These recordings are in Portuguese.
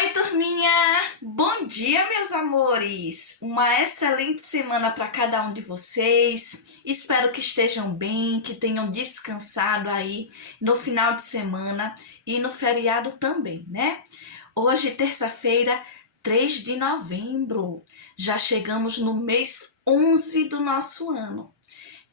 Oi, turminha! Bom dia, meus amores! Uma excelente semana para cada um de vocês. Espero que estejam bem, que tenham descansado aí no final de semana e no feriado também, né? Hoje, terça-feira, 3 de novembro. Já chegamos no mês 11 do nosso ano,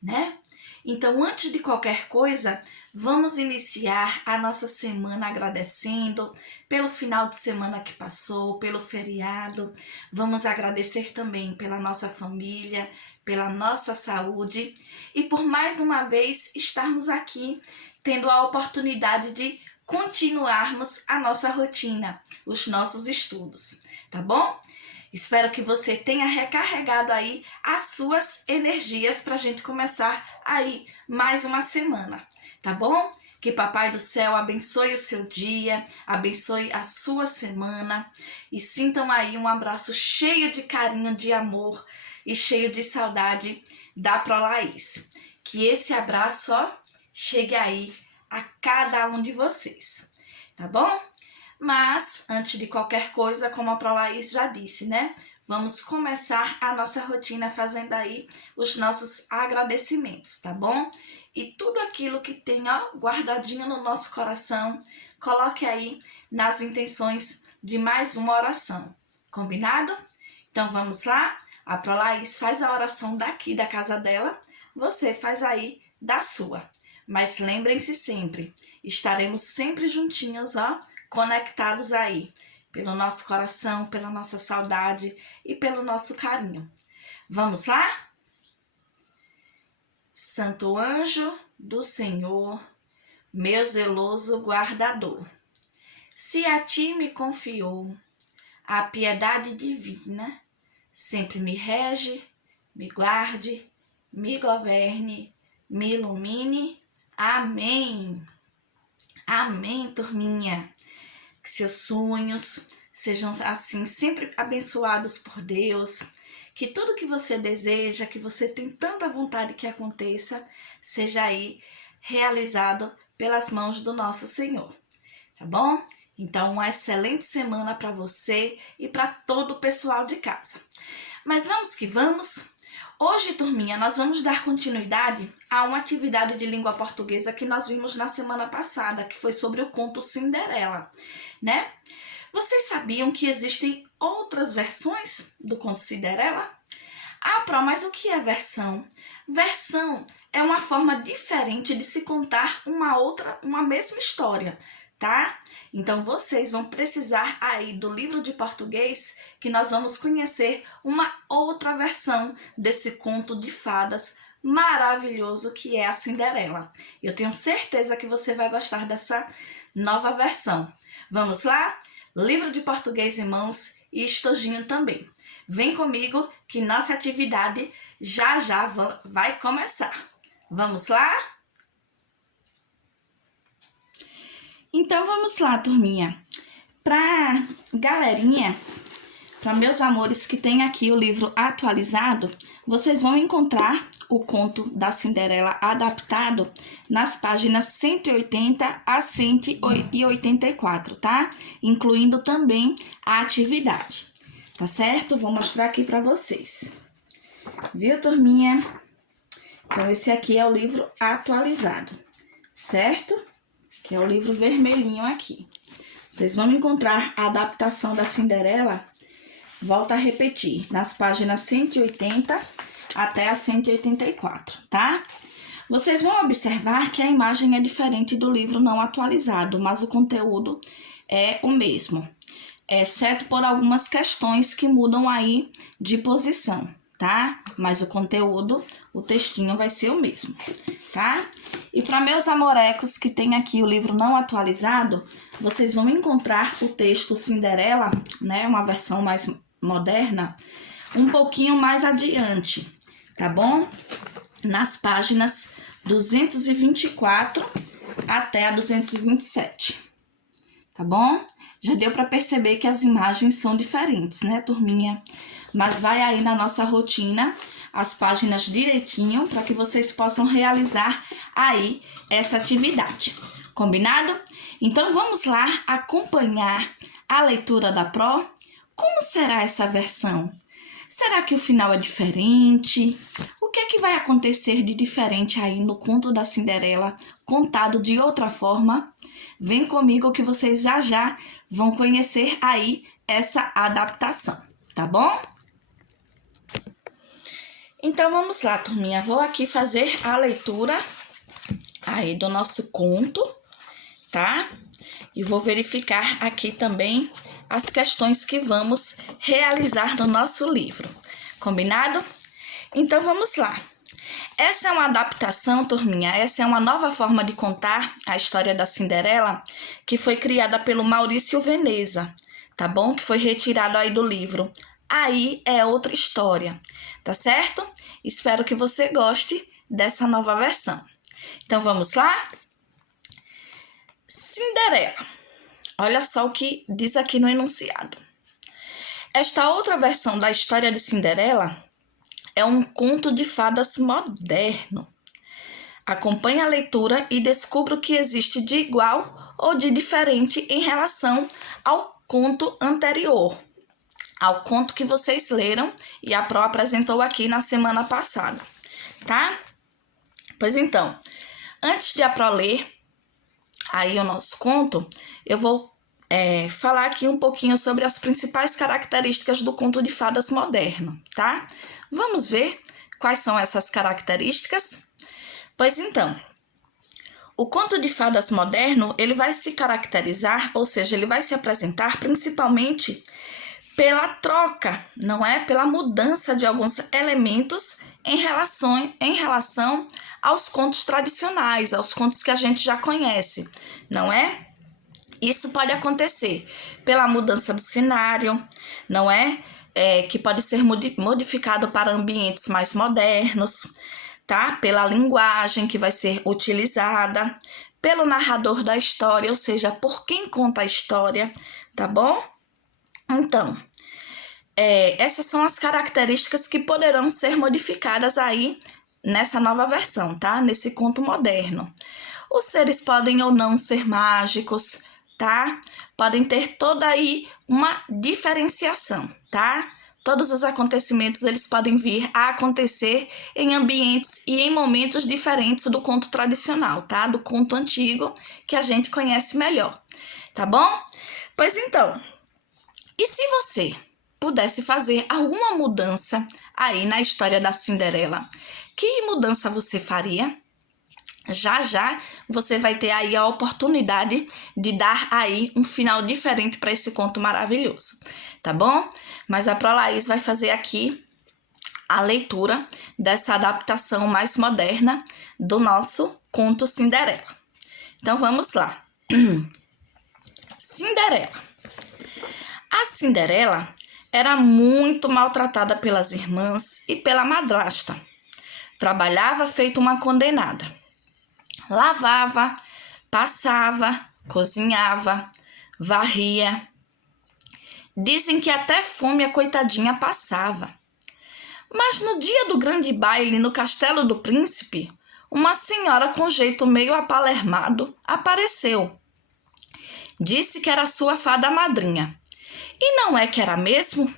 né? Então, antes de qualquer coisa, vamos iniciar a nossa semana agradecendo pelo final de semana que passou, pelo feriado. Vamos agradecer também pela nossa família, pela nossa saúde e por mais uma vez estarmos aqui tendo a oportunidade de continuarmos a nossa rotina, os nossos estudos, tá bom? Espero que você tenha recarregado aí as suas energias para a gente começar aí mais uma semana, tá bom? Que Papai do Céu abençoe o seu dia, abençoe a sua semana e sintam aí um abraço cheio de carinho, de amor e cheio de saudade da Prolaís. Que esse abraço, chegue aí a cada um de vocês, tá bom? Mas, antes de qualquer coisa, como a Prolaís já disse, né? Vamos começar a nossa rotina fazendo aí os nossos agradecimentos, tá bom? E tudo aquilo que tem, guardadinho no nosso coração, coloque aí nas intenções de mais uma oração. Combinado? Então, vamos lá? A Prolaís faz a oração daqui da casa dela, você faz aí da sua. Mas lembrem-se sempre, estaremos sempre juntinhos, conectados aí, pelo nosso coração, pela nossa saudade e pelo nosso carinho. Vamos lá? Santo anjo do Senhor, meu zeloso guardador, se a ti me confiou a piedade divina, sempre me rege, me guarde, me governe, me ilumine. Amém. Amém, turminha. Que seus sonhos sejam assim sempre abençoados por Deus, que tudo que você deseja, que você tem tanta vontade que aconteça, seja aí realizado pelas mãos do nosso Senhor, tá bom? Então, uma excelente semana para você e para todo o pessoal de casa. Mas vamos que vamos. Hoje, turminha, nós vamos dar continuidade a uma atividade de língua portuguesa que nós vimos na semana passada, que foi sobre o conto Cinderela, né? Vocês sabiam que existem outras versões do conto Cinderela? Mas o que é versão? Versão é uma forma diferente de se contar uma mesma história, tá? Então vocês vão precisar aí do livro de português que nós vamos conhecer uma outra versão desse conto de fadas maravilhoso que é a Cinderela. Eu tenho certeza que você vai gostar dessa nova versão. Vamos lá? Livro de português em mãos e estojinho também. Vem comigo que nossa atividade já vai começar. Vamos lá? Então vamos lá, turminha. Pra galerinha, para meus amores que tem aqui o livro atualizado, vocês vão encontrar o conto da Cinderela adaptado nas páginas 180 a 184, tá? Incluindo também a atividade, tá certo? Vou mostrar aqui para vocês. Viu, turminha? Então, esse aqui é o livro atualizado, certo? Que é o livro vermelhinho aqui. Vocês vão encontrar a adaptação da Cinderela, volto a repetir, nas páginas 180 até a 184, tá? Vocês vão observar que a imagem é diferente do livro não atualizado, mas o conteúdo é o mesmo, exceto por algumas questões que mudam aí de posição, tá? Mas o conteúdo, o textinho vai ser o mesmo, tá? E para meus amorecos que tem aqui o livro não atualizado, vocês vão encontrar o texto Cinderela, né? Uma versão mais moderna, um pouquinho mais adiante, tá bom? Nas páginas 224 até a 227, tá bom? Já deu para perceber que as imagens são diferentes, né, turminha? Mas vai aí na nossa rotina as páginas direitinho para que vocês possam realizar aí essa atividade. Combinado? Então vamos lá acompanhar a leitura da Pro? Como será essa versão? Será que o final é diferente? O que é que vai acontecer de diferente aí no conto da Cinderela, contado de outra forma? Vem comigo que vocês já já vão conhecer aí essa adaptação, tá bom? Então vamos lá, turminha. Vou aqui fazer a leitura aí do nosso conto, tá? E vou verificar aqui também as questões que vamos realizar no nosso livro. Combinado? Então vamos lá. Essa é uma adaptação, turminha, essa é uma nova forma de contar a história da Cinderela, que foi criada pelo Maurício Veneza, tá bom? Que foi retirado aí do livro. Aí é outra história, tá certo? Espero que você goste dessa nova versão. Então vamos lá? Cinderela. Olha só o que diz aqui no enunciado. Esta outra versão da história de Cinderela é um conto de fadas moderno. Acompanhe a leitura e descubra o que existe de igual ou de diferente em relação ao conto anterior, ao conto que vocês leram e a Pro apresentou aqui na semana passada, tá? Pois então, antes de a Pro ler aí o nosso conto, eu vou falar aqui um pouquinho sobre as principais características do conto de fadas moderno, tá? Vamos ver quais são essas características? Pois então, o conto de fadas moderno, ele vai se caracterizar, ou seja, ele vai se apresentar principalmente pela troca, não é? Pela mudança de alguns elementos em relação aos contos tradicionais, aos contos que a gente já conhece, não é? Isso pode acontecer pela mudança do cenário, não é? Que pode ser modificado para ambientes mais modernos, tá? Pela linguagem que vai ser utilizada, pelo narrador da história, ou seja, por quem conta a história, tá bom? Então, essas são as características que poderão ser modificadas aí nessa nova versão, tá? Nesse conto moderno. Os seres podem ou não ser mágicos, tá? Podem ter toda aí uma diferenciação, tá? Todos os acontecimentos, eles podem vir a acontecer em ambientes e em momentos diferentes do conto tradicional, tá? Do conto antigo, que a gente conhece melhor, tá bom? Pois então, e se você pudesse fazer alguma mudança aí na história da Cinderela, que mudança você faria? Já já você vai ter aí a oportunidade de dar aí um final diferente para esse conto maravilhoso, tá bom? Mas a Pro Laís vai fazer aqui a leitura dessa adaptação mais moderna do nosso conto Cinderela. Então vamos lá. Cinderela. A Cinderela era muito maltratada pelas irmãs e pela madrasta. Trabalhava feito uma condenada. Lavava, passava, cozinhava, varria. Dizem que até fome a coitadinha passava. Mas no dia do grande baile no castelo do príncipe, uma senhora com jeito meio apalermado apareceu. Disse que era sua fada madrinha. E não é que era mesmo?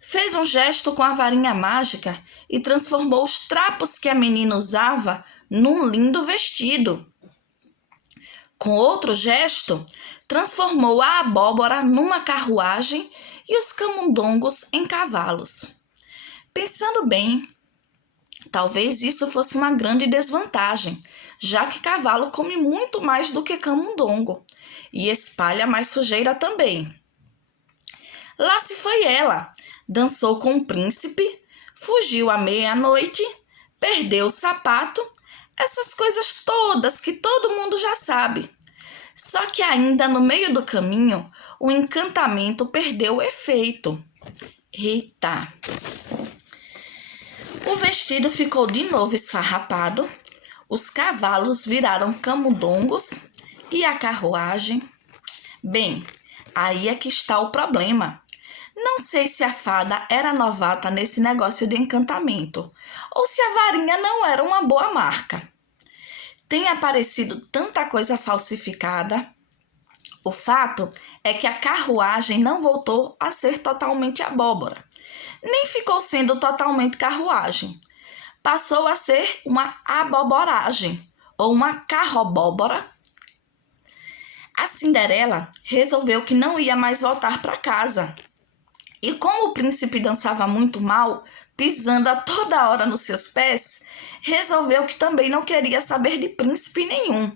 Fez um gesto com a varinha mágica e transformou os trapos que a menina usava num lindo vestido. Com outro gesto, transformou a abóbora numa carruagem e os camundongos em cavalos. Pensando bem, talvez isso fosse uma grande desvantagem, já que cavalo come muito mais do que camundongo e espalha mais sujeira também. Lá se foi ela, dançou com o príncipe, fugiu à meia-noite, perdeu o sapato, essas coisas todas que todo mundo já sabe. Só que ainda no meio do caminho, o encantamento perdeu o efeito. Eita! O vestido ficou de novo esfarrapado, os cavalos viraram camundongos e a carruagem... Bem, aí é que está o problema. Não sei se a fada era novata nesse negócio de encantamento, ou se a varinha não era uma boa marca. Tem aparecido tanta coisa falsificada. O fato é que a carruagem não voltou a ser totalmente abóbora, nem ficou sendo totalmente carruagem. Passou a ser uma aboboragem, ou uma carrobóbora. A Cinderela resolveu que não ia mais voltar para casa. E como o príncipe dançava muito mal, pisando a toda hora nos seus pés, resolveu que também não queria saber de príncipe nenhum.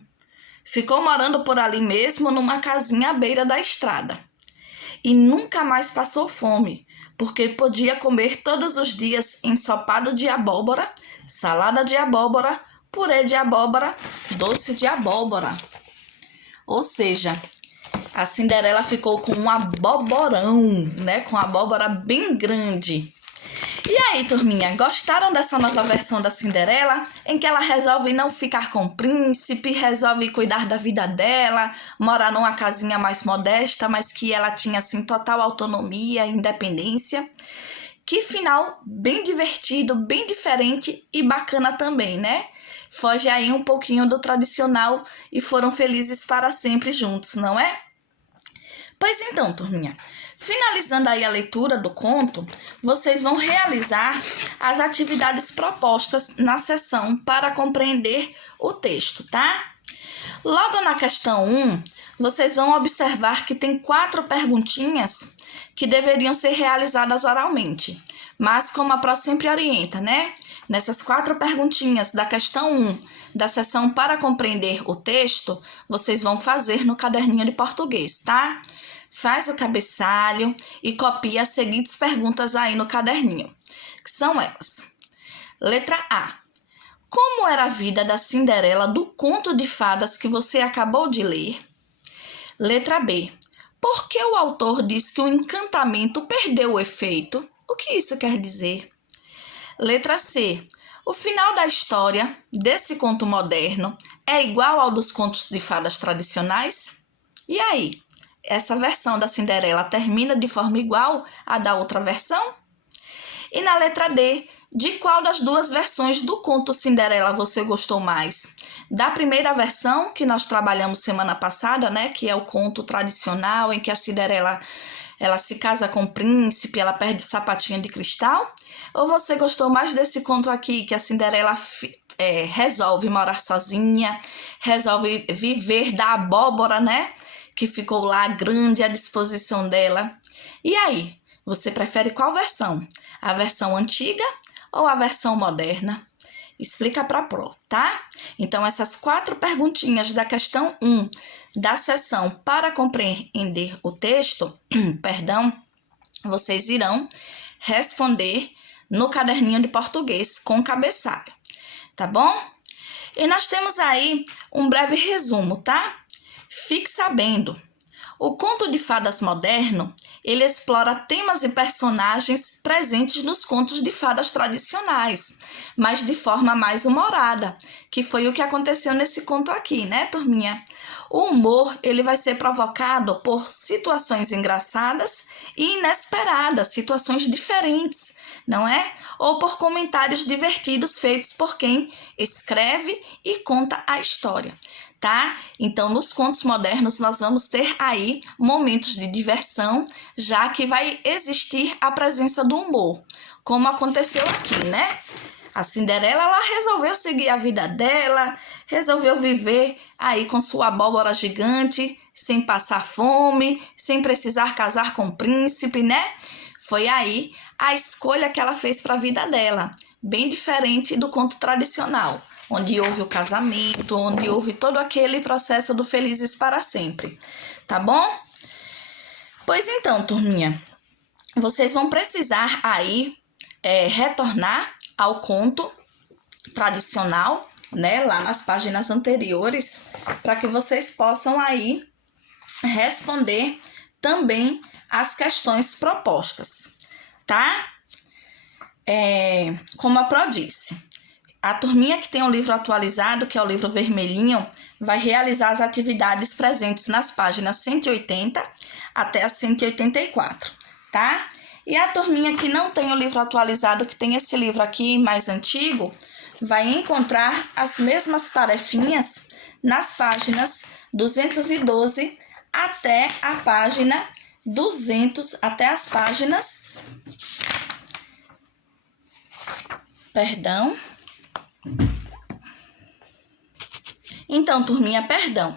Ficou morando por ali mesmo numa casinha à beira da estrada. E nunca mais passou fome, porque podia comer todos os dias ensopado de abóbora, salada de abóbora, purê de abóbora, doce de abóbora. Ou seja, a Cinderela ficou com um aboborão, né? Com uma abóbora bem grande. E aí, turminha, gostaram dessa nova versão da Cinderela? Em que ela resolve não ficar com o príncipe, resolve cuidar da vida dela, morar numa casinha mais modesta, mas que ela tinha, assim, total autonomia e independência. Que final bem divertido, bem diferente e bacana também, né? Foge aí um pouquinho do tradicional e foram felizes para sempre juntos, não é? Pois então, turminha, finalizando aí a leitura do conto, vocês vão realizar as atividades propostas na sessão para compreender o texto, tá? Logo na questão 1, vocês vão observar que tem 4 perguntinhas que deveriam ser realizadas oralmente, mas como a Pró sempre orienta, né? Nessas 4 perguntinhas da questão 1 da sessão para compreender o texto, vocês vão fazer no caderninho de português, tá? Faz o cabeçalho e copia as seguintes perguntas aí no caderninho, que são elas. Letra A. Como era a vida da Cinderela do conto de fadas que você acabou de ler? Letra B. Por que o autor diz que o encantamento perdeu o efeito? O que isso quer dizer? Letra C. O final da história desse conto moderno é igual ao dos contos de fadas tradicionais? E aí? Essa versão da Cinderela termina de forma igual à da outra versão? E na letra D, de qual das 2 versões do conto Cinderela você gostou mais? Da primeira versão, que nós trabalhamos semana passada, né? Que é o conto tradicional, em que a Cinderela ela se casa com o príncipe, ela perde o sapatinho de cristal? Ou você gostou mais desse conto aqui, que a Cinderela resolve morar sozinha, resolve viver da abóbora, né? Que ficou lá grande à disposição dela. E aí, você prefere qual versão? A versão antiga ou a versão moderna? Explica para a Pró, tá? Então, essas 4 perguntinhas da questão 1 da sessão para compreender o texto, vocês irão responder no caderninho de português com cabeçalho, tá bom? E nós temos aí um breve resumo, tá? Fique sabendo, o conto de fadas moderno, ele explora temas e personagens presentes nos contos de fadas tradicionais, mas de forma mais humorada, que foi o que aconteceu nesse conto aqui, né, turminha? O humor, ele vai ser provocado por situações engraçadas e inesperadas, situações diferentes, não é? Ou por comentários divertidos feitos por quem escreve e conta a história. Tá? Então, nos contos modernos, nós vamos ter aí momentos de diversão, já que vai existir a presença do humor, como aconteceu aqui, né? A Cinderela, ela resolveu seguir a vida dela, resolveu viver aí com sua abóbora gigante, sem passar fome, sem precisar casar com o príncipe, né? Foi aí a escolha que ela fez para a vida dela, bem diferente do conto tradicional, onde houve o casamento, onde houve todo aquele processo do felizes para sempre, tá bom? Pois então, turminha, vocês vão precisar aí retornar ao conto tradicional, né, lá nas páginas anteriores, para que vocês possam aí responder também as questões propostas, tá? Como a Pró disse, a turminha que tem o livro atualizado, que é o livro vermelhinho, vai realizar as atividades presentes nas páginas 180 até a 184, tá? E a turminha que não tem o livro atualizado, que tem esse livro aqui mais antigo, vai encontrar as mesmas tarefinhas nas páginas 212 até a página 200, até as páginas... Perdão. Então, turminha, perdão.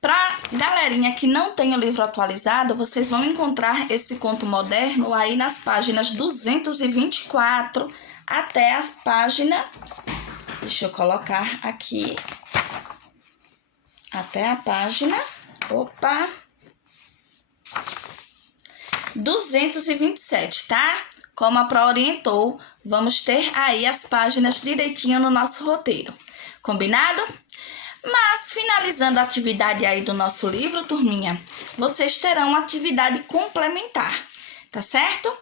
Pra galerinha que não tem o livro atualizado, vocês vão encontrar esse conto moderno aí nas páginas 224 até a página... Deixa eu colocar aqui. Até a página... Opa! 227, tá? Como a Pro orientou, vamos ter aí as páginas direitinho no nosso roteiro. Combinado? Mas, finalizando a atividade aí do nosso livro, turminha, vocês terão uma atividade complementar, tá certo?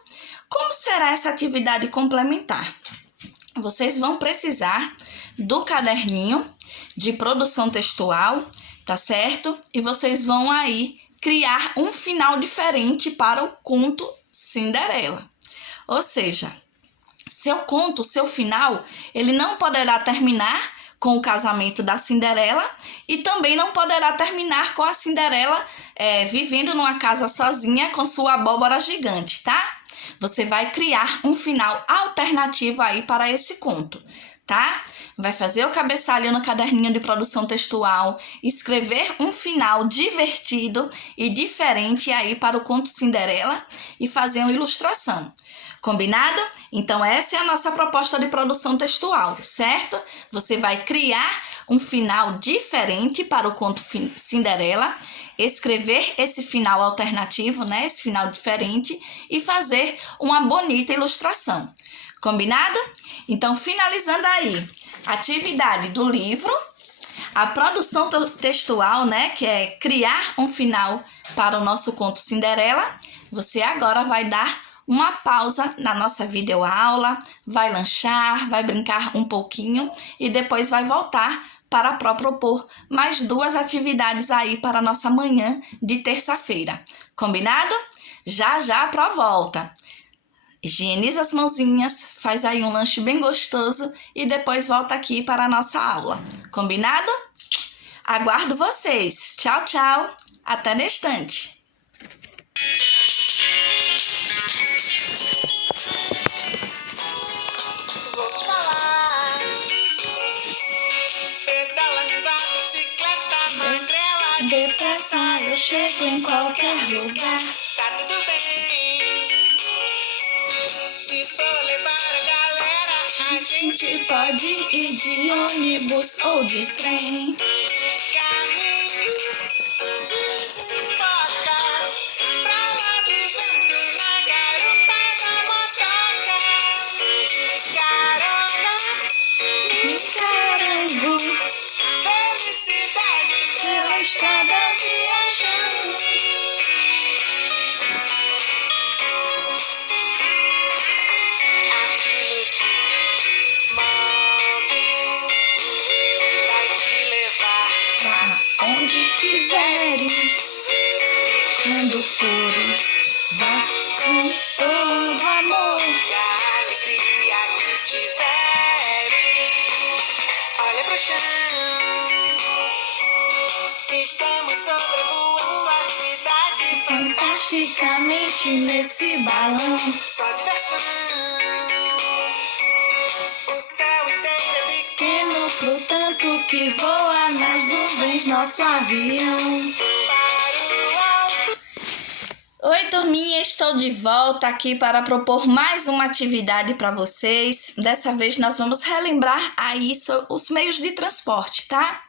Como será essa atividade complementar? Vocês vão precisar do caderninho de produção textual, tá certo? E vocês vão aí criar um final diferente para o conto Cinderela. Ou seja, seu conto, seu final, ele não poderá terminar com o casamento da Cinderela e também não poderá terminar com a Cinderela vivendo numa casa sozinha com sua abóbora gigante, tá? Você vai criar um final alternativo aí para esse conto, tá? Vai fazer o cabeçalho no caderninho de produção textual, escrever um final divertido e diferente aí para o conto Cinderela e fazer uma ilustração. Combinado? Então, essa é a nossa proposta de produção textual, certo? Você vai criar um final diferente para o conto Cinderela, escrever esse final alternativo, né? Esse final diferente e fazer uma bonita ilustração. Combinado? Então, finalizando aí, atividade do livro, a produção textual, né? Que é criar um final para o nosso conto Cinderela. Você agora vai dar uma pausa na nossa videoaula, vai lanchar, vai brincar um pouquinho e depois vai voltar para propor mais 2 atividades aí para a nossa manhã de terça-feira. Combinado? Já a Pro volta. Higieniza as mãozinhas, faz aí um lanche bem gostoso e depois volta aqui para a nossa aula. Combinado? Aguardo vocês. Tchau, tchau. Até na estante. Vou te falar, pedalando a bicicleta magrela, Depressa eu chego em qualquer lugar. tá tudo bem. Se for levar a galera, a gente Pode ir de ônibus ou de trem. caminho desemboca pra lá vivendo na garupa da motoca. Carona, Carango felicidade pela estrada viajando. Aquilo que te move vai te levar pra onde quiseres. Quando fores, vá com todo amor. e a alegria que tiveres. Olha pro chão, estamos sobrevoando a cidade. Fantasticamente nesse balão. Só diversão, o céu inteiro é pequeno Pequeno pro tanto que voa nas nuvens nosso avião. para o alto. Oi, turminha, estou de volta aqui para propor mais uma atividade para vocês. Dessa vez nós vamos relembrar aí os meios de transporte, tá?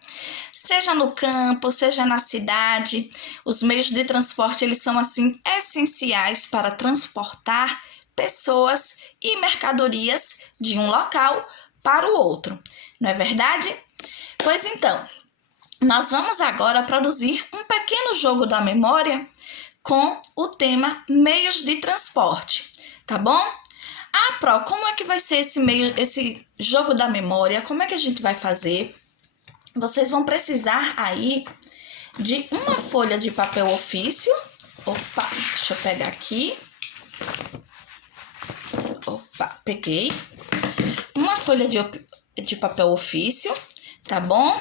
Seja no campo, seja na cidade, os meios de transporte eles são assim essenciais para transportar pessoas e mercadorias de um local para o outro. Não é verdade? Pois então, nós vamos agora produzir um pequeno jogo da memória com o tema meios de transporte, tá bom? Ah, Pro, como é que vai ser esse jogo da memória? Como é que a gente vai fazer? Vocês vão precisar aí de uma folha de papel ofício. Opa, deixa eu pegar aqui. Opa, peguei. Uma folha de papel ofício, tá bom?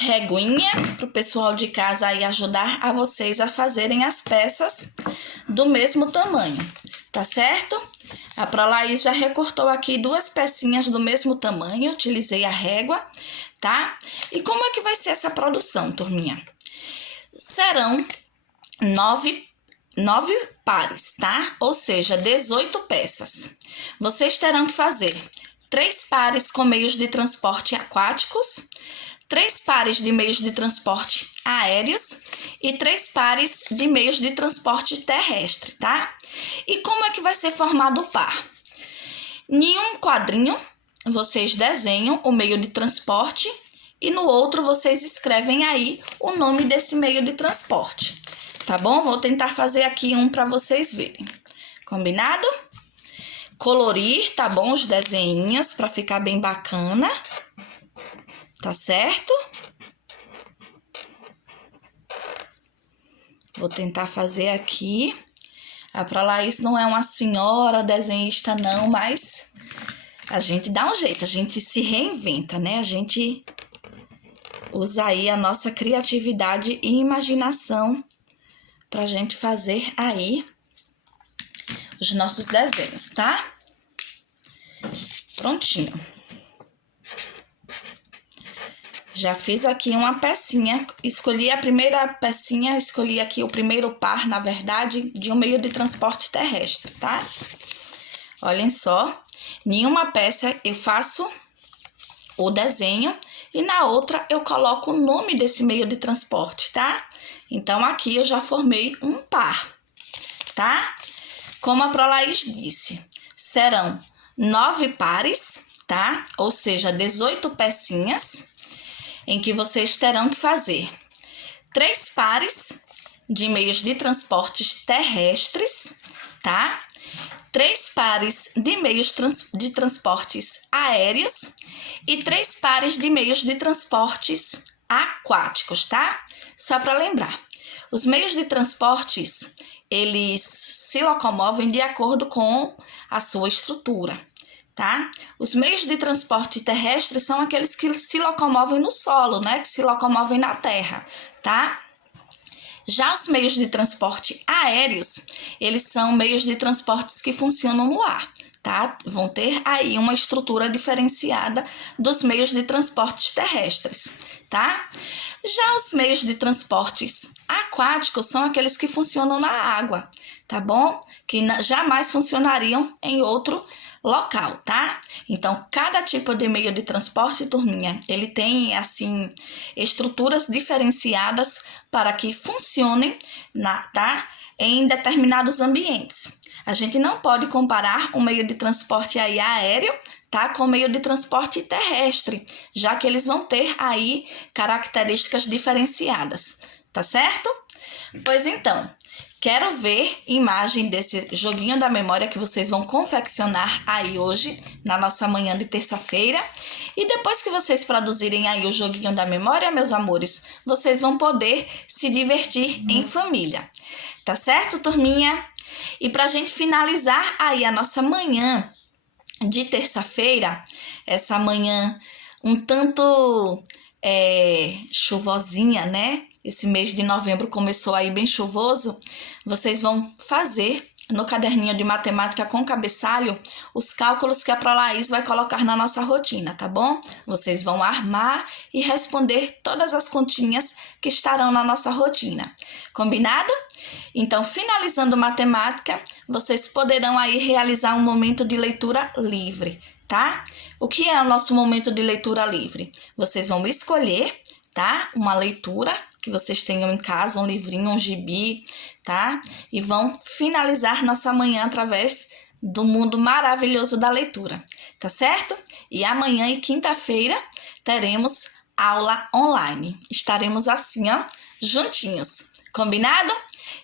reguinha para o pessoal de casa aí ajudar a vocês a fazerem as peças do mesmo tamanho, tá certo? A Prolaís já recortou aqui 2 pecinhas do mesmo tamanho, utilizei a régua, tá? E como é que vai ser essa produção, turminha? Serão 9 pares, tá? Ou seja, 18 peças. Vocês terão que fazer 3 pares com meios de transporte aquáticos, 3 pares de meios de transporte aéreos e 3 pares de meios de transporte terrestre, tá? E como é que vai ser formado o par? Em um quadrinho, vocês desenham o meio de transporte e no outro vocês escrevem aí o nome desse meio de transporte, tá bom? Vou tentar fazer aqui um para vocês verem. Combinado? Colorir, tá bom? Os desenhinhos para ficar bem bacana. Tá certo? Vou tentar fazer aqui. A Prolaís não é uma senhora desenhista não, mas a gente dá um jeito, a gente se reinventa, né? A gente usa aí a nossa criatividade e imaginação pra gente fazer aí os nossos desenhos, tá? Prontinho. Já fiz aqui uma pecinha, escolhi a primeira pecinha, escolhi aqui o primeiro par, na verdade, de um meio de transporte terrestre, tá? Olhem só, em uma peça eu faço o desenho e na outra eu coloco o nome desse meio de transporte, tá? Então, aqui eu já formei um par, tá? Como a Prolaís disse, serão 9 pares, tá? Ou seja, 18 pecinhas, em que vocês terão que fazer 3 pares de meios de transportes terrestres, tá? 3 pares de meios de transportes aéreos e 3 pares de meios de transportes aquáticos, tá? Só para lembrar, os meios de transportes, eles se locomovem de acordo com a sua estrutura, tá? Os meios de transporte terrestre são aqueles que se locomovem no solo, né? Que se locomovem na terra, tá? Já os meios de transporte aéreos, eles são meios de transportes que funcionam no ar, tá? Vão ter aí uma estrutura diferenciada dos meios de transportes terrestres, tá? Já os meios de transportes aquáticos são aqueles que funcionam na água, tá bom? Que jamais funcionariam em outro local, tá? Então, cada tipo de meio de transporte, turminha, ele tem, assim, estruturas diferenciadas para que funcionem, tá? Em determinados ambientes. A gente não pode comparar o meio de transporte aí aéreo, tá? Com o meio de transporte terrestre, já que eles vão ter aí características diferenciadas, tá certo? Pois então, quero ver imagem desse joguinho da memória que vocês vão confeccionar aí hoje, na nossa manhã de terça-feira. E depois que vocês produzirem aí o joguinho da memória, meus amores, vocês vão poder se divertir em família. Tá certo, turminha? E pra gente finalizar aí a nossa manhã de terça-feira, essa manhã um tanto chuvosinha, né? Esse mês de novembro começou aí bem chuvoso. Vocês vão fazer no caderninho de matemática com cabeçalho os cálculos que a Prolaís vai colocar na nossa rotina, tá bom? Vocês vão armar e responder todas as continhas que estarão na nossa rotina. Combinado? Então, finalizando matemática, vocês poderão aí realizar um momento de leitura livre, tá? O que é o nosso momento de leitura livre? Vocês vão escolher, tá? Uma leitura que vocês tenham em casa, um livrinho, um gibi, tá? E vão finalizar nossa manhã através do mundo maravilhoso da leitura, tá certo? E amanhã e quinta-feira teremos aula online. Estaremos assim, ó, juntinhos. Combinado?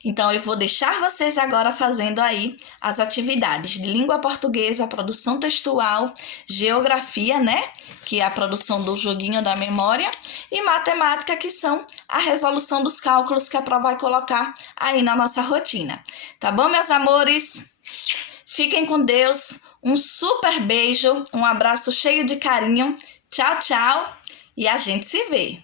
Então, eu vou deixar vocês agora fazendo aí as atividades de língua portuguesa, produção textual, geografia, né? Que é a produção do joguinho da memória, e matemática, que são a resolução dos cálculos que a prova vai colocar aí na nossa rotina. Tá bom, meus amores? Fiquem com Deus. Um super beijo, um abraço cheio de carinho. Tchau, tchau. E a gente se vê.